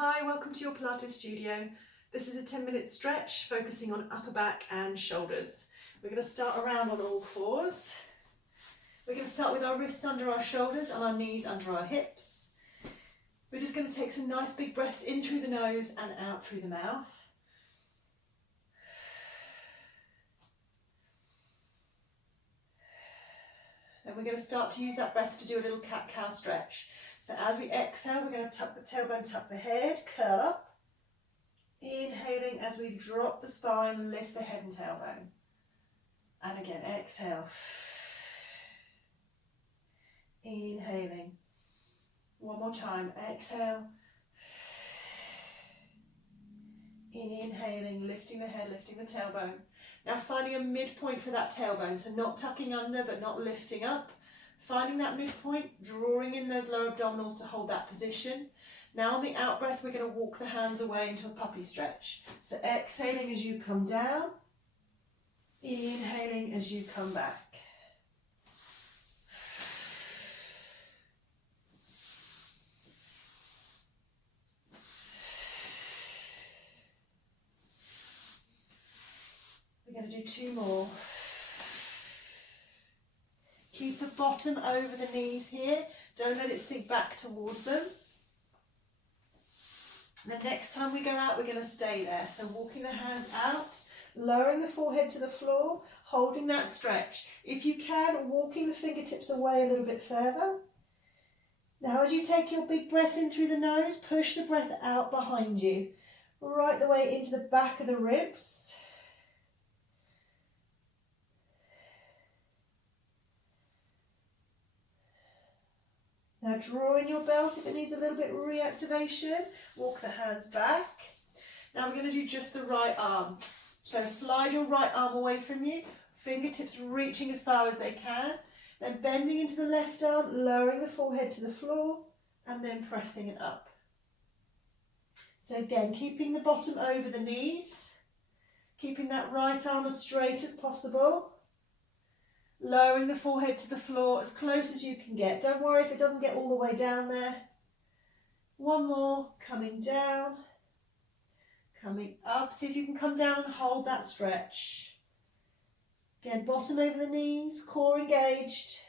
Hi, welcome to your Pilates studio. This is a 10-minute stretch focusing on upper back and shoulders. We're going to start around on all fours. We're going to start with our wrists under our shoulders and our knees under our hips. We're just going to take some nice big breaths in through the nose and out through the mouth. Then we're going to start to use that breath to do a little cat-cow stretch. So as we exhale, we're going to tuck the tailbone, tuck the head, curl up. Inhaling as we drop the spine, lift the head and tailbone. And again, exhale. Inhaling. One more time, exhale. Inhaling, lifting the head, lifting the tailbone. Now finding a midpoint for that tailbone, so not tucking under but not lifting up. Finding that midpoint, drawing in those lower abdominals to hold that position. Now on the out breath, we're going to walk the hands away into a puppy stretch. So exhaling as you come down, inhaling as you come back. We're going to do two more. Keep the bottom over the knees here. Don't let it sink back towards them. The next time we go out, we're going to stay there. So walking the hands out, lowering the forehead to the floor, holding that stretch. If you can, walking the fingertips away a little bit further. Now as you take your big breath in through the nose, push the breath out behind you, right the way into the back of the ribs. Now draw in your belt if it needs a little bit of reactivation. Walk the hands back. Now we're going to do just the right arm. So slide your right arm away from you, fingertips reaching as far as they can. Then bending into the left arm, lowering the forehead to the floor, and then pressing it up. So again, keeping the bottom over the knees, keeping that right arm as straight as possible. Lowering the forehead to the floor as close as you can get. Don't worry if it doesn't get all the way down there. One more, coming down, coming up. See if you can come down and hold that stretch. Again, bottom over the knees, core engaged.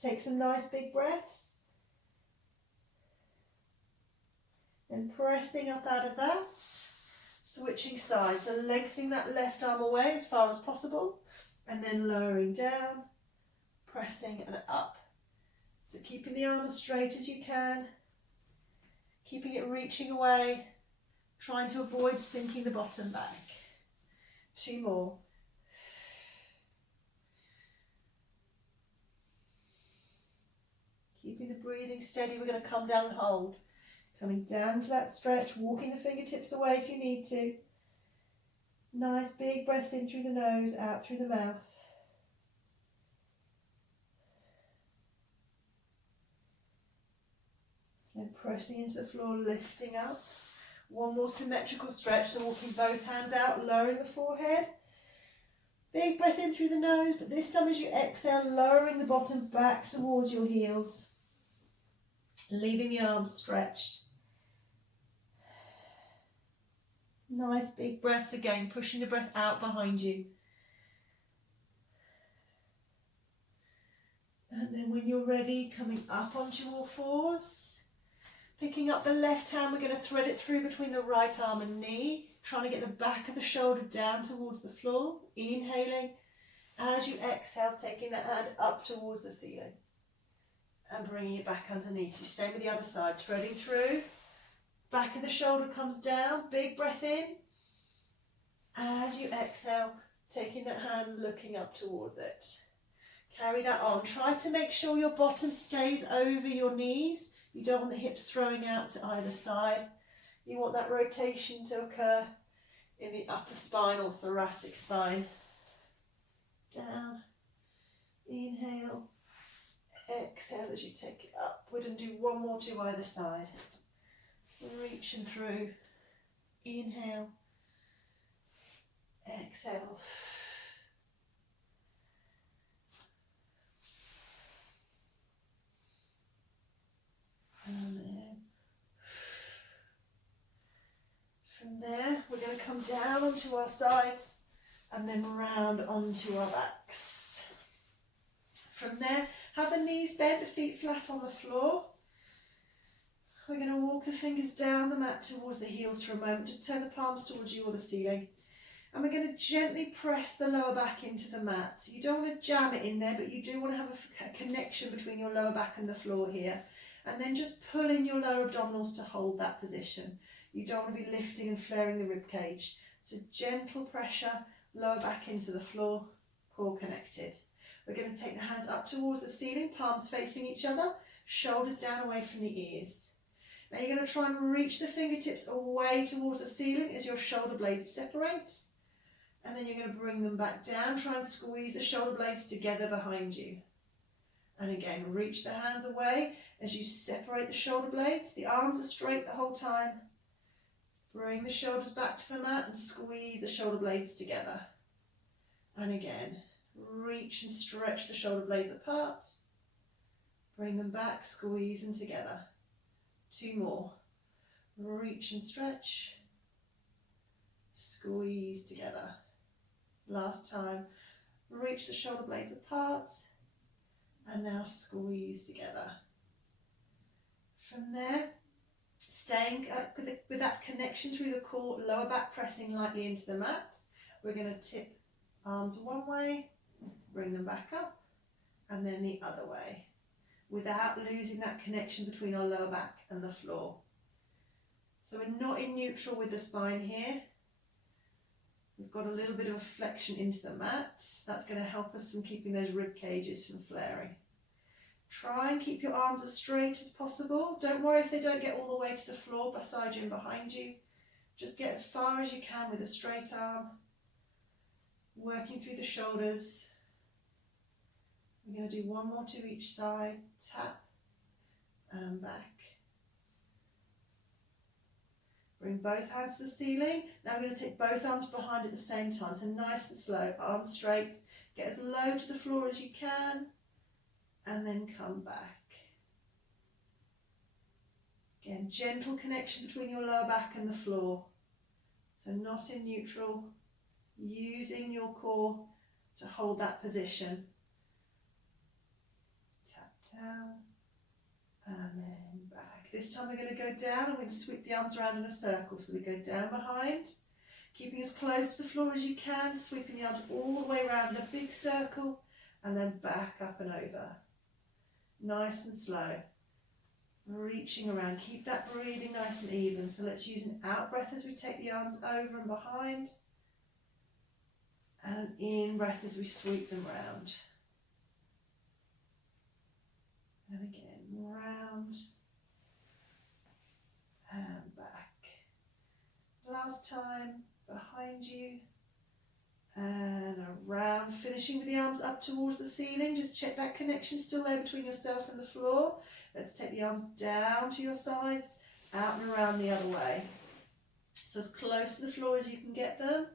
Take some nice big breaths. Then pressing up out of that, switching sides. So lengthening that left arm away as far as possible. And then lowering down, pressing and up. So keeping the arm as straight as you can, keeping it reaching away, trying to avoid sinking the bottom back. Two more. Keeping the breathing steady, we're going to come down and hold. Coming down to that stretch, walking the fingertips away if you need to. Nice big breaths in through the nose, out through the mouth. Then pressing into the floor, lifting up. One more symmetrical stretch, so walking both hands out, lowering the forehead. Big breath in through the nose, but this time as you exhale, lowering the bottom back towards your heels. Leaving the arms stretched. Nice big breaths again, pushing the breath out behind you. And then when you're ready, coming up onto all fours. Picking up the left hand, we're going to thread it through between the right arm and knee. Trying to get the back of the shoulder down towards the floor. Inhaling. As you exhale, taking that hand up towards the ceiling. And bringing it back underneath you. Same with the other side, threading through. Back of the shoulder comes down, big breath in. As you exhale, taking that hand, looking up towards it. Carry that on. Try to make sure your bottom stays over your knees. You don't want the hips throwing out to either side. You want that rotation to occur in the upper spine or thoracic spine. Down, inhale, exhale as you take it upward and do one more to either side. Reaching through, inhale, exhale. And then From there, we're going to come down onto our sides and then round onto our backs. From there, have the knees bent, the feet flat on the floor. We're going to walk the fingers down the mat towards the heels for a moment. Just turn the palms towards you or the ceiling. And we're going to gently press the lower back into the mat. So you don't want to jam it in there, but you do want to have a connection between your lower back and the floor here. And then just pull in your lower abdominals to hold that position. You don't want to be lifting and flaring the rib cage. So gentle pressure, lower back into the floor, core connected. We're going to take the hands up towards the ceiling, palms facing each other, shoulders down away from the ears. Now you're going to try and reach the fingertips away towards the ceiling as your shoulder blades separate. And then you're going to bring them back down. Try and squeeze the shoulder blades together behind you. And again, reach the hands away as you separate the shoulder blades. The arms are straight the whole time. Bring the shoulders back to the mat and squeeze the shoulder blades together. And again, reach and stretch the shoulder blades apart. Bring them back, squeeze them together. 2 more. Reach and stretch. Squeeze together. Last time. Reach the shoulder blades apart. And now squeeze together. From there, staying with that connection through the core, lower back pressing lightly into the mat. We're going to tip arms one way, bring them back up, and then the other way, without losing that connection between our lower back and the floor. So we're not in neutral with the spine here. We've got a little bit of a flexion into the mat. That's going to help us from keeping those rib cages from flaring. Try and keep your arms as straight as possible. Don't worry if they don't get all the way to the floor beside you and behind you. Just get as far as you can with a straight arm. Working through the shoulders. We're going to do 1 more to each side. Tap and back. Bring both hands to the ceiling. Now we're going to take both arms behind at the same time. So nice and slow. Arms straight. Get as low to the floor as you can. And then come back. Again, gentle connection between your lower back and the floor. So not in neutral. Using your core to hold that position. Tap down. And then back. This time we're going to go down. I'm going to sweep the arms around in a circle. So we go down behind, keeping as close to the floor as you can, sweeping the arms all the way around in a big circle, and then back up and over. Nice and slow. Reaching around. Keep that breathing nice and even. So let's use an out breath as we take the arms over and behind, and an in breath as we sweep them round. And again, round and back. Last time, behind you and around, finishing with the arms up towards the ceiling. Just check that connection still there between yourself and the floor. Let's take the arms down to your sides, out and around the other way. So as close to the floor as you can get them.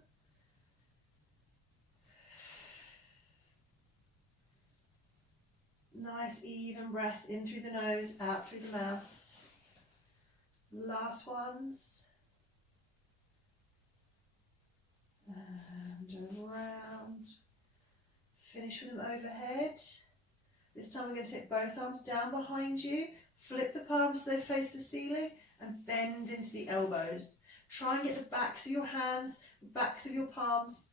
Nice even breath in through the nose, out through the mouth. Last ones. And around. Finish with them overhead. This time we're going to take both arms down behind you. Flip the palms so they face the ceiling and bend into the elbows. Try and get the backs of your hands, the backs of your palms,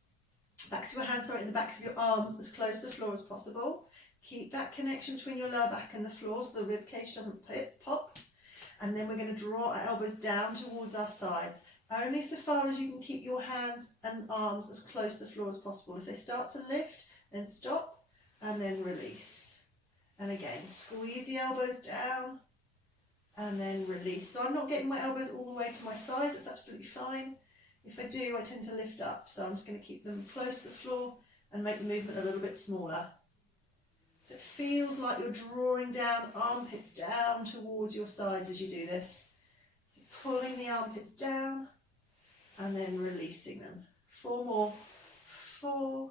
backs of your hands, sorry, and the backs of your arms as close to the floor as possible. Keep that connection between your lower back and the floor so the rib cage doesn't pop. And then we're going to draw our elbows down towards our sides. Only so far as you can keep your hands and arms as close to the floor as possible. If they start to lift, then stop and then release. And again, squeeze the elbows down and then release. So I'm not getting my elbows all the way to my sides. It's absolutely fine. If I do, I tend to lift up. So I'm just going to keep them close to the floor and make the movement a little bit smaller. So it feels like you're drawing down, armpits down towards your sides as you do this. So pulling the armpits down and then releasing them. 4 more. 4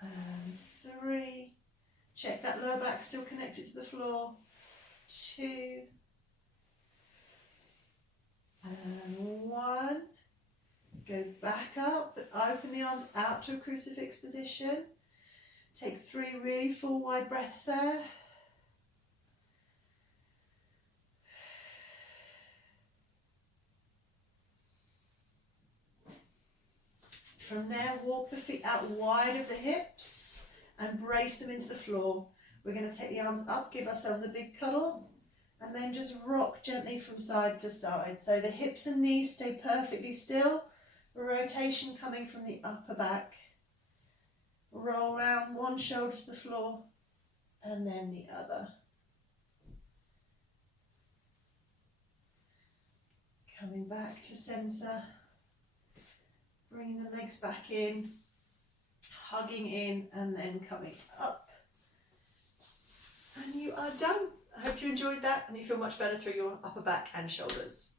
and 3. Check that lower back still connected to the floor. 2 Go back up, but open the arms out to a crucifix position. Take 3 really full wide breaths there. From there, walk the feet out wide of the hips and brace them into the floor. We're going to take the arms up, give ourselves a big cuddle, and then just rock gently from side to side. So the hips and knees stay perfectly still. Rotation coming from the upper back. Roll around one shoulder to the floor and then the other. Coming back to centre. Bringing the legs back in, hugging in, and then coming up. And you are done. I hope you enjoyed that and you feel much better through your upper back and shoulders.